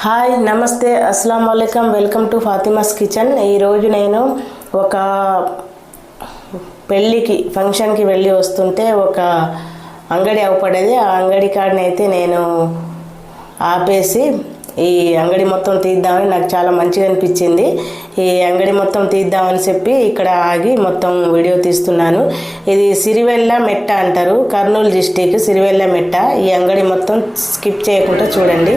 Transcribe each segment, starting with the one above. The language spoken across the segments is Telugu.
హాయ్ నమస్తే అస్సలం అయికం వెల్కమ్ టు ఫాతిమాస్ కిచెన్. ఈరోజు నేను ఒక పెళ్ళికి ఫంక్షన్కి వెళ్ళి వస్తుంటే ఒక అంగడి అవపడేది ఆ అంగడి కాడనైతే నేను ఆపేసి ఈ అంగడి మొత్తం తీద్దామని నాకు చాలా మంచిగా అనిపించింది. ఈ అంగడి మొత్తం తీద్దామని చెప్పి ఇక్కడ ఆగి మొత్తం వీడియో తీస్తున్నాను. ఇది సిరివెల్ల మెట్ట అంటారు. కర్నూలు డిస్టిక్ సిరివెల్ల మెట్ట. ఈ అంగడి మొత్తం స్కిప్ చేయకుండా చూడండి.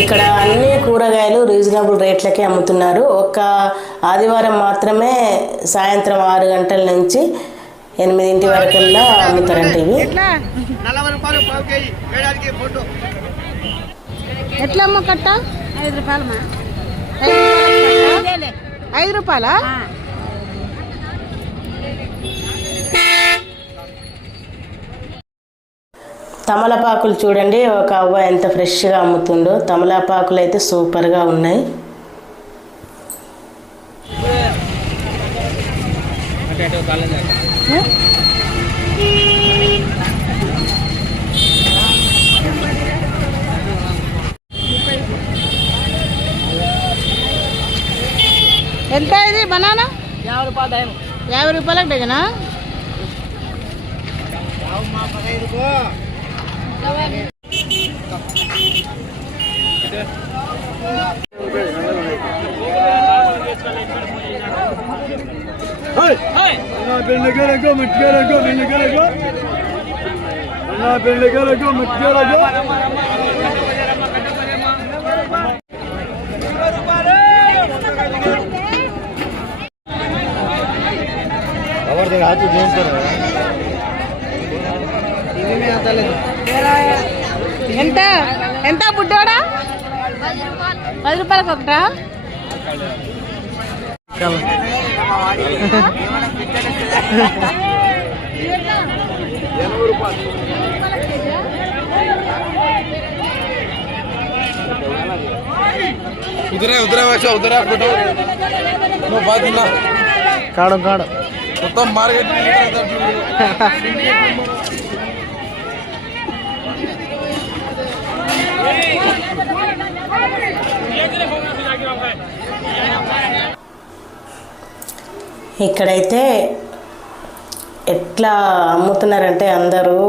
ఇక్కడ అన్ని కూరగాయలు రీజనబుల్ రేట్లకే అమ్ముతున్నారు. ఒక్క ఆదివారం మాత్రమే సాయంత్రం ఆరు గంటల నుంచి ఎనిమిదింటి వరకల్లా అమ్ముతారంట ఇవి. ఎట్లా? రూపాయలు అమ్మ కట్ట? ఐదు రూపాయలమ్మా. ఐదు రూపాయలా? తమలపాకులు చూడండి ఒక అవ్వ ఎంత ఫ్రెష్గా అమ్ముతుందో. తమలపాకులు అయితే సూపర్గా ఉన్నాయి. ఎంత ఇది? బనానా? యాభై రూపాయలకు డజనా? అన్నా పెళ్ళికలకు మిట్టికలకు పెళ్ళికలకు అన్నా పెళ్ళికలకు మిట్టికలకు ఎవరిది ఆచి చేస్తారు ఎంత ఎంత బుడ్డోడా పది రూపాయలకు ఒకటా उधर है उधर है वैसे उधर है फोटो वो बात ना కాడం కాడం మొత్తం మార్కెట్ ఇక్కడైతే ఎట్లా అమ్ముతున్నారంటే అందరూ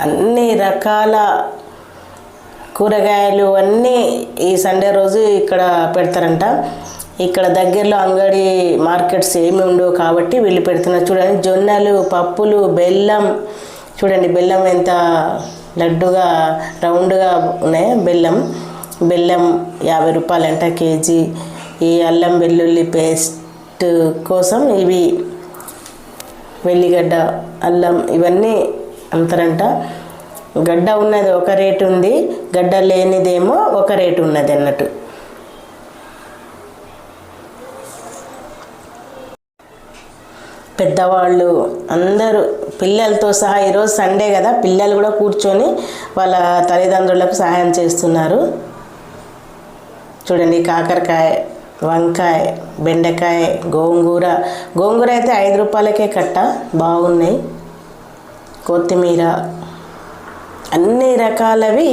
అన్ని రకాల కూరగాయలు అన్నీ ఈ సండే రోజు ఇక్కడ పెడతారంట. ఇక్కడ దగ్గరలో అంగడి మార్కెట్స్ ఏమి ఉండవు కాబట్టి వీళ్ళు పెడుతున్నారు. చూడండి జొన్నలు పప్పులు బెల్లం. చూడండి బెల్లం ఎంత లడ్డుగా రౌండ్గా ఉన్నాయి. బెల్లం బెల్లం యాభై రూపాయలంట కేజీ. ఈ అల్లం వెల్లుల్లి పేస్ట్ కోసం ఇవి వెల్లిగడ్డ అల్లం ఇవన్నీ అంతరంట. గడ్డ ఉన్నది ఒక రేటు ఉంది. గడ్డ లేనిదేమో ఒక రేటు ఉన్నది అన్నట్టు. పెద్దవాళ్ళు అందరూ పిల్లలతో సహా ఈరోజు సండే కదా పిల్లలు కూడా కూర్చొని వాళ్ళ తల్లిదండ్రులకు సహాయం చేస్తున్నారు. చూడండి కాకరకాయ వంకాయ బెండకాయ గోంగూర. గోంగూర అయితే ఐదు రూపాయలకే కట్ట బాగున్నాయి. కొత్తిమీర అన్ని రకాలవి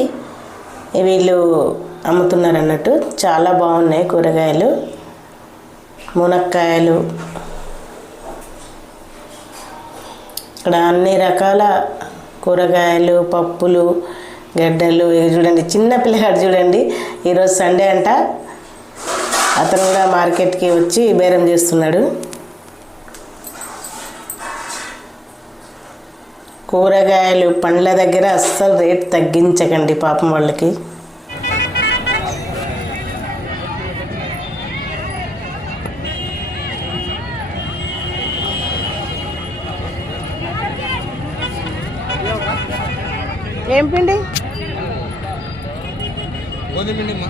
వీళ్ళు అమ్ముతున్నారు అన్నట్టు. చాలా బాగున్నాయి కూరగాయలు. మునక్కాయలు ఇక్కడ అన్ని రకాల కూరగాయలు పప్పులు గడ్డలు ఇవి చూడండి. చిన్న పిల్లగాడు చూడండి. ఈరోజు సండే అంట. అతను కూడా మార్కెట్కి వచ్చి బేరం చేస్తున్నాడు. కూరగాయలు పండ్ల దగ్గర అస్సలు రేట్ తగ్గించకండి పాపం వాళ్ళకి. ఏం పిండి? గోధుమ పిండి అమ్మా.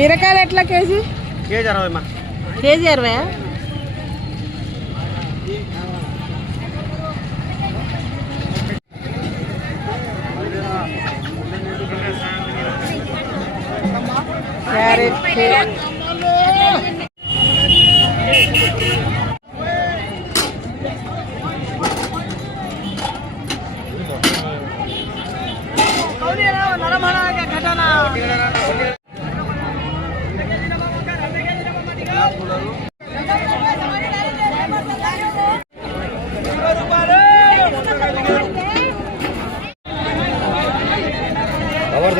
బీరకాయలు ఎట్లా కేజీ? కేజీ అరవై కేజీ అరవై క్యారెట్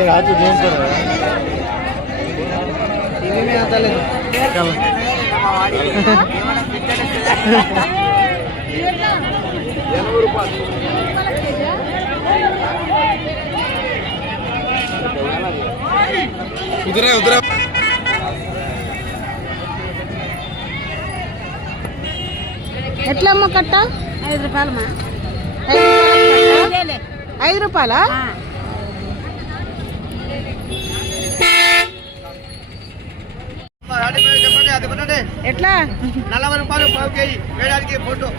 खबर दे हाथ जोन कर रहा है टीवी में आता ले ఉదరా ఉదరా ఎట్లా అమ్మ కట్ట ఐదు రూపాయలమ్మా ఐదు రూపాయలా ఉంటుంది ఎట్లా? నలభై రూపాయలు పావు కేజీ. వేయడానికి ఫోటో.